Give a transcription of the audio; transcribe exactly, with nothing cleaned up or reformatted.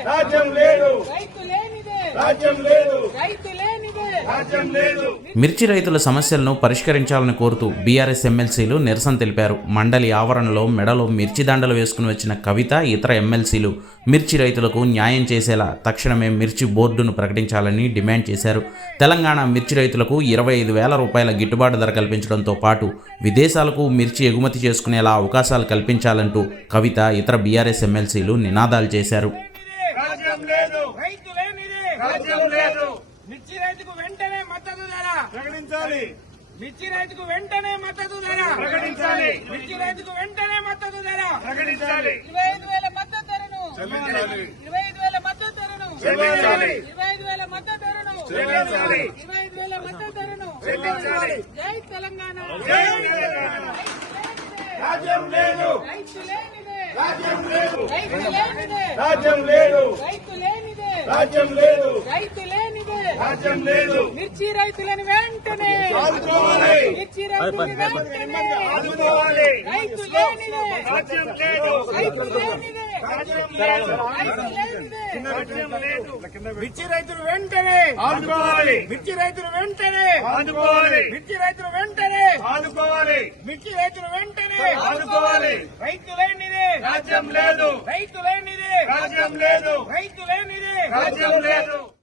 రాజ్యం లేదు, రైతు లేనిదే రాజ్యం లేదు, రైతు లేనిదే రాజ్యం లేదు. మిర్చి రైతుల సమస్యలను పరిష్కరించాలని కోరుతూ బీఆర్ఎస్ ఎమ్మెల్సీలు నిరసన తెలిపారు. మండలి ఆవరణలో మెడలో మిర్చి దండలు వేసుకుని వచ్చిన కవిత, ఇతర ఎమ్మెల్సీలు మిర్చి రైతులకు న్యాయం చేసేలా తక్షణమే మిర్చి బోర్డును ప్రకటించాలని డిమాండ్ చేశారు. తెలంగాణ మిర్చి రైతులకు ఇరవై ఐదు వేల రూపాయల గిట్టుబాటు ధర కల్పించడంతో పాటు విదేశాలకు మిర్చి ఎగుమతి చేసుకునేలా అవకాశాలు కల్పించాలంటూ కవిత, ఇతర బీఆర్ఎస్ ఎమ్మెల్సీలు నినాదాలు చేశారు. రాజ్యం లేదు, రైతు లేనిదే రాజ్యం లేదు. మిర్చి రైతుకు వెంటనే మద్దతు ధర ప్రకటించాలి, మిర్చి రైతుకు వెంటనే మద్దతు ధర ప్రకటించాలి, మిర్చి రైతుకు వెంటనే మద్దతు ధర ప్రకటించాలి, ఇరవై ఐదు వేల మద్దతు ధరను చెల్లించాలి, ఇరవై ఐదు వేల మద్దతు ధరను చెల్లించాలి, ఇరవై ఐదు వేల మద్దతు ధరను చెల్లించాలి, ఇరవై ఐదు వేల మద్దతు ధరను చెల్లించాలి. జై తెలంగాణ. జై తెలంగాణ. రాజ్యం లేదు, రైతు లేనిదే రాజ్యం లేదు, రైతు లేనిదే రాజ్యం లేదు, రైతు లేనిదే రాజ్యం లేదు, రైతు లేనిదే రాజ్యం లేదు. మిర్చి రైతులను వెంటనే ఆదుకోవాలి, మిర్చి రైతులను వెంటనే ఆదుకోవాలి. రైతు లేనిదే రాజ్యం లేదు, రైతు లేనిదే రాజ్యం లేదు, రైతు లేనిదే రాజ్యం లేదు. మిర్చి రైతులు వెంటనే ఆదుకోవాలి, మిర్చి రైతులు వెంటనే ఆదుకోవాలి, మిర్చి రైతులు వెంటనే ఆదుకోవాలి, మిర్చి రైతులు వెంటనే ఆదుకోవాలి. రైతు లేనిదే రాజ్యం లేదు, రైతు లేనిదే రాజ్యం లేదు, రైతు లేనిదే రాజ్యం లేదు.